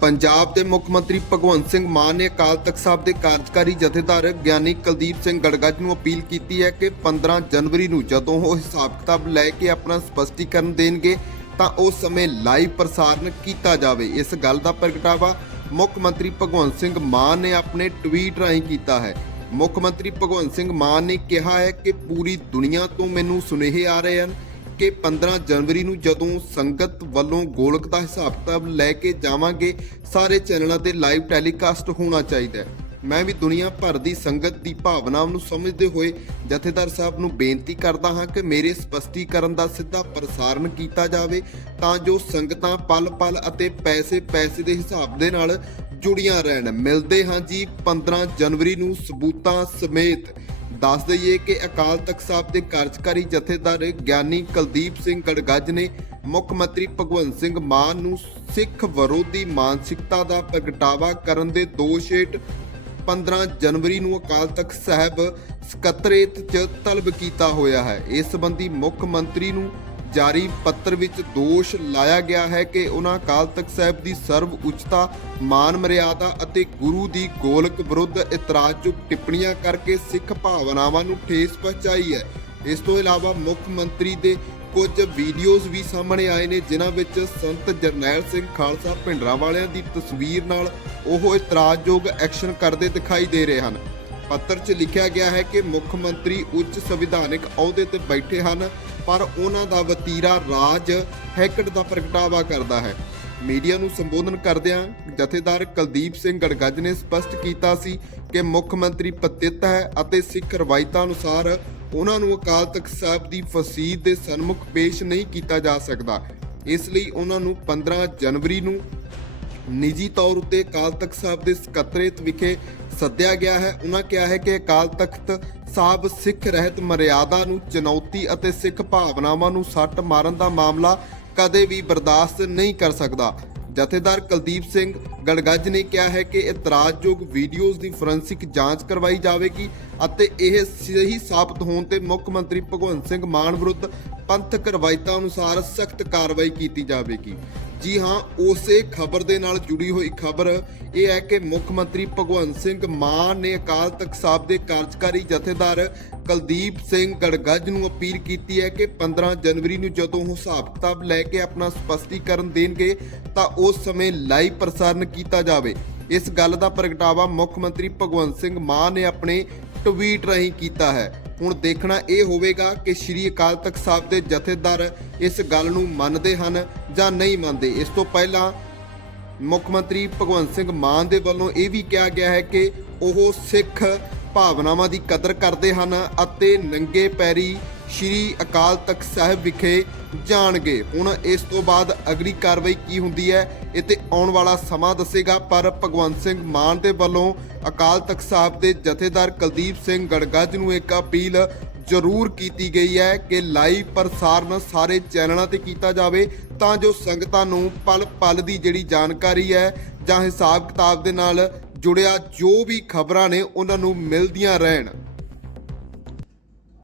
ਪੰਜਾਬ ਦੇ ਮੁੱਖ ਮੰਤਰੀ ਭਗਵੰਤ ਸਿੰਘ ਮਾਨ ਨੇ ਅਕਾਲ ਤਖਤ ਸਾਹਿਬ ਦੇ ਕਾਰਜਕਾਰੀ ਜਥੇਦਾਰ ਗਿਆਨੀ ਕੁਲਦੀਪ ਸਿੰਘ ਗੜਗੱਜ ਨੂੰ ਅਪੀਲ ਕੀਤੀ ਹੈ ਕਿ 15 ਜਨਵਰੀ ਨੂੰ ਜਦੋਂ ਉਹ ਹਿਸਾਬ ਕਿਤਾਬ ਲੈ ਕੇ ਆਪਣਾ ਸਪਸ਼ਟੀਕਰਨ ਦੇਣਗੇ ਤਾਂ ਉਸ ਸਮੇਂ ਲਾਈਵ ਪ੍ਰਸਾਰਣ ਕੀਤਾ ਜਾਵੇ। ਇਸ ਗੱਲ ਦਾ ਪ੍ਰਗਟਾਵਾ ਮੁੱਖ ਮੰਤਰੀ ਭਗਵੰਤ ਸਿੰਘ ਮਾਨ ਨੇ ਆਪਣੇ ਟਵੀਟ ਰਾਹੀਂ ਕੀਤਾ ਹੈ। ਮੁੱਖ ਮੰਤਰੀ ਭਗਵੰਤ ਸਿੰਘ ਮਾਨ ਨੇ ਕਿਹਾ ਹੈ ਕਿ ਪੂਰੀ ਦੁਨੀਆ ਤੋਂ ਮੈਨੂੰ ਸੁਨੇਹੇ ਆ ਰਹੇ ਹਨ ਕਿ 15 ਜਨਵਰੀ ਨੂੰ ਜਦੋਂ ਸੰਗਤ ਵੱਲੋਂ ਗੋਲਕ ਦਾ ਹਿਸਾਬ ਕਿਤਾਬ ਲੈ ਕੇ ਜਾਵਾਂਗੇ, ਸਾਰੇ ਚੈਨਲਾਂ ਤੇ ਲਾਈਵ ਟੈਲੀਕਾਸਟ ਹੋਣਾ ਚਾਹੀਦਾ ਹੈ। ਮੈਂ ਵੀ ਦੁਨੀਆ ਭਰ ਦੀ ਸੰਗਤ ਦੀ ਭਾਵਨਾ ਨੂੰ ਸਮਝਦੇ ਹੋਏ ਜਥੇਦਾਰ ਸਾਹਿਬ ਨੂੰ ਬੇਨਤੀ ਕਰਦਾ ਹਾਂ ਕਿ ਮੇਰੇ ਸਪਸ਼ਟੀਕਰਨ ਦਾ ਸਿੱਧਾ ਪ੍ਰਸਾਰਣ ਕੀਤਾ ਜਾਵੇ, ਤਾਂ ਜੋ ਸੰਗਤਾਂ ਪਲ-ਪਲ ਅਤੇ ਪੈਸੇ-ਪੈਸੇ ਦੇ ਹਿਸਾਬ ਦੇ ਨਾਲ ਜੁੜੀਆਂ ਰਹਿਣ। ਮਿਲਦੇ ਹਾਂ ਜੀ 15 ਜਨਵਰੀ ਨੂੰ ਸਬੂਤਾਂ ਸਮੇਤ। ਦੱਸ ਦਈਏ ਕਿ ਅਕਾਲ ਤਖਤ ਸਾਹਿਬ ਦੇ ਕਾਰਜਕਾਰੀ ਜਥੇਦਾਰ ਗਿਆਨੀ ਕੁਲਦੀਪ ਸਿੰਘ ਗੜਗੱਜ ਨੇ ਮੁੱਖ ਮੰਤਰੀ ਭਗਵੰਤ ਸਿੰਘ ਮਾਨ ਨੂੰ ਸਿੱਖ ਵਿਰੋਧੀ ਮਾਨਸਿਕਤਾ ਦਾ ਪ੍ਰਗਟਾਵਾ ਕਰਨ ਦੇ ਦੋਸ਼ ਹੇਠ 15 ਜਨਵਰੀ ਨੂੰ ਅਕਾਲ ਤਖਤ ਸਾਹਿਬ ਸਕੱਤਰੇਤ 'ਚ ਤਲਬ ਕੀਤਾ ਹੋਇਆ ਹੈ। ਇਸ ਸੰਬੰਧੀ ਮੁੱਖ ਮੰਤਰੀ ਨੂੰ ਜਾਰੀ ਪੱਤਰ ਵਿੱਚ ਦੋਸ਼ ਲਾਇਆ ਗਿਆ ਹੈ ਕਿ ਉਹਨਾਂ ਅਕਾਲ ਤਖਤ ਸਾਹਿਬ ਦੀ ਸਰਵ ਉੱਚਤਾ, ਮਾਨ ਮਰਿਆਦਾ ਅਤੇ ਗੁਰੂ ਦੀ ਗੋਲਕ ਵਿਰੁੱਧ ਇਤਰਾਜ਼ਯੋਗ ਟਿੱਪਣੀਆਂ ਕਰਕੇ ਸਿੱਖ ਭਾਵਨਾਵਾਂ ਨੂੰ ਠੇਸ ਪਹੁੰਚਾਈ ਹੈ। ਇਸ ਤੋਂ ਇਲਾਵਾ ਮੁੱਖ ਮੰਤਰੀ ਦੇ ਕੁਝ ਵੀਡੀਓਜ਼ ਵੀ ਸਾਹਮਣੇ ਆਏ ਨੇ, ਜਿਨ੍ਹਾਂ ਵਿੱਚ ਸੰਤ ਜਰਨੈਲ ਸਿੰਘ ਖਾਲਸਾ ਭਿੰਡਰਾਂ ਵਾਲਿਆਂ ਦੀ ਤਸਵੀਰ ਨਾਲ ਉਹ ਇਤਰਾਜ਼ਯੋਗ ਐਕਸ਼ਨ ਕਰਦੇ ਦਿਖਾਈ ਦੇ ਰਹੇ ਹਨ। ਪੱਤਰ 'ਚ ਲਿਖਿਆ ਗਿਆ ਹੈ ਕਿ ਮੁੱਖ ਮੰਤਰੀ ਉੱਚ ਸੰਵਿਧਾਨਕ ਅਹੁਦੇ ਤੇ ਬੈਠੇ ਹਨ, ਪਰ ਉਹਨਾਂ ਦਾ ਵਤੀਰਾ ਰਾਜ ਹੈਕਟ ਦਾ ਪ੍ਰਗਟਾਵਾ ਕਰਦਾ ਹੈ। ਮੀਡੀਆ ਨੂੰ ਸੰਬੋਧਨ ਕਰਦਿਆਂ ਜਥੇਦਾਰ ਕੁਲਦੀਪ ਸਿੰਘ ਗੜਗੱਜ ਨੇ ਸਪਸ਼ਟ ਕੀਤਾ ਸੀ ਕਿ ਮੁੱਖ ਮੰਤਰੀ ਪਤਿਤ ਹੈ ਅਤੇ ਸਿੱਖ ਰਵਾਇਤਾਂ ਅਨੁਸਾਰ ਉਹਨਾਂ ਨੂੰ ਅਕਾਲ ਤਖਤ ਸਾਹਿਬ ਦੀ ਫਸੀਦ ਦੇ ਸਨਮੁਖ ਪੇਸ਼ ਨਹੀਂ ਕੀਤਾ ਜਾ ਸਕਦਾ। ਇਸ ਲਈ ਉਹਨਾਂ ਨੂੰ 15 ਜਨਵਰੀ ਨੂੰ ਨਿੱਜੀ ਤੌਰ ਉੱਤੇ ਅਕਾਲ ਤਖਤ ਸਾਹਿਬ ਦੇ ਸਕੱਤਰੇਤ ਵਿਖੇ ਸੱਦਿਆ ਗਿਆ ਹੈ। ਉਹਨਾਂ ਕਿਹਾ ਹੈ ਕਿ ਅਕਾਲ ਤਖਤ ਸਾਹਿਬ ਸਿੱਖ ਰਹਿਤ ਮਰਿਆਦਾ ਨੂੰ ਚੁਣੌਤੀ ਅਤੇ ਸਿੱਖ ਭਾਵਨਾਵਾਂ ਨੂੰ ਸੱਟ ਮਾਰਨ ਦਾ ਮਾਮਲਾ ਕਦੇ ਵੀ ਬਰਦਾਸ਼ਤ ਨਹੀਂ ਕਰ ਸਕਦਾ। ਜਥੇਦਾਰ ਕੁਲਦੀਪ ਸਿੰਘ ਗੜਗੱਜ ਨੇ ਕਿਹਾ ਹੈ ਕਿ ਇਤਰਾਜ਼ਯੋਗ ਵੀਡੀਓਜ਼ ਦੀ ਫੋਰੈਂਸਿਕ ਜਾਂਚ ਕਰਵਾਈ ਜਾਵੇਗੀ ਅਤੇ ਇਹ ਸਹੀ ਸਾਬਤ ਹੋਣ ਤੇ ਮੁੱਖ ਮੰਤਰੀ ਭਗਵੰਤ ਸਿੰਘ ਮਾਨ ਵਿਰੁੱਧ ਪੰਥਕ ਰਵਾਇਤਾਂ ਅਨੁਸਾਰ ਸਖਤ ਕਾਰਵਾਈ ਕੀਤੀ ਜਾਵੇਗੀ। ਜੀ ਹਾਂ, ਉਸੇ ਖਬਰ ਦੇ ਨਾਲ ਜੁੜੀ ਹੋਈ ਖਬਰ ਇਹ ਹੈ ਕਿ ਮੁੱਖ ਮੰਤਰੀ ਭਗਵੰਤ ਸਿੰਘ ਮਾਨ ਨੇ ਅਕਾਲ ਤਖਤ ਸਾਹਿਬ ਦੇ ਕਾਰਜਕਾਰੀ ਜਥੇਦਾਰ ਕੁਲਦੀਪ ਸਿੰਘ ਗੜਗੱਜ ਨੂੰ ਅਪੀਲ ਕੀਤੀ ਹੈ ਕਿ 15 ਜਨਵਰੀ ਨੂੰ ਜਦੋਂ ਉਹ ਹਿਸਾਬ ਕਿਤਾਬ ਲੈ ਕੇ ਆਪਣਾ ਸਪਸ਼ਟੀਕਰਨ ਦੇਣਗੇ ਤਾਂ ਉਸ ਸਮੇਂ ਲਾਈਵ ਪ੍ਰਸਾਰਣ ਕੀਤਾ ਜਾਵੇ। ਇਸ ਗੱਲ ਦਾ ਪ੍ਰਗਟਾਵਾ ਮੁੱਖ ਮੰਤਰੀ ਭਗਵੰਤ ਸਿੰਘ ਮਾਨ ਨੇ ਆਪਣੇ ਟਵੀਟ ਰਾਹੀਂ ਕੀਤਾ ਹੈ। ਹੁਣ ਦੇਖਣਾ ਇਹ ਹੋਵੇਗਾ ਕਿ ਸ਼੍ਰੀ ਅਕਾਲ ਤਖਤ ਸਾਹਿਬ ਦੇ ਜਥੇਦਾਰ ਇਸ ਗੱਲ ਨੂੰ ਮੰਨਦੇ ਹਨ ਜਾਂ ਨਹੀਂ ਮੰਨਦੇ। ਇਸ ਤੋਂ ਪਹਿਲਾਂ ਮੁੱਖ ਮੰਤਰੀ ਭਗਵੰਤ ਸਿੰਘ ਮਾਨ ਦੇ ਵੱਲੋਂ ਇਹ ਵੀ ਕਿਹਾ ਗਿਆ ਹੈ ਕਿ ਉਹ ਸਿੱਖ ਭਾਵਨਾਵਾਂ ਦੀ ਕਦਰ ਕਰਦੇ ਹਨ ਅਤੇ ਨੰਗੇ ਪੈਰੀ ਸ਼੍ਰੀ ਅਕਾਲ ਤਖਤ ਸਾਹਿਬ ਵਿਖੇ ਜਾਣਗੇ। ਹੁਣ ਇਸ ਤੋਂ ਬਾਅਦ ਅਗਲੀ ਕਾਰਵਾਈ ਕੀ ਹੁੰਦੀ ਹੈ ਇਹ ਤੇ ਆਉਣ ਵਾਲਾ ਸਮਾਂ ਦੱਸੇਗਾ, ਪਰ ਭਗਵੰਤ ਸਿੰਘ ਮਾਨ ਦੇ ਵੱਲੋਂ ਅਕਾਲ ਤਖਤ ਸਾਹਿਬ ਦੇ ਜਥੇਦਾਰ ਕੁਲਦੀਪ ਸਿੰਘ ਗੜਗੱਜ ਨੂੰ ਇੱਕ ਅਪੀਲ ਜ਼ਰੂਰ ਕੀਤੀ ਗਈ ਹੈ ਕਿ ਲਾਈਵ ਪ੍ਰਸਾਰਣ ਸਾਰੇ ਚੈਨਲਾਂ ਤੇ ਕੀਤਾ ਜਾਵੇ ਤਾਂ ਜੋ ਸੰਗਤਾਂ ਨੂੰ ਪਲ ਪਲ ਦੀ ਜਿਹੜੀ ਜਾਣਕਾਰੀ ਹੈ ਜਾਂ ਹਿਸਾਬ ਕਿਤਾਬ ਦੇ ਨਾਲ ਜੁੜਿਆ ਜੋ ਵੀ ਖਬਰਾਂ ਨੇ ਉਹਨਾਂ ਨੂੰ ਮਿਲਦੀਆਂ ਰਹਿਣ।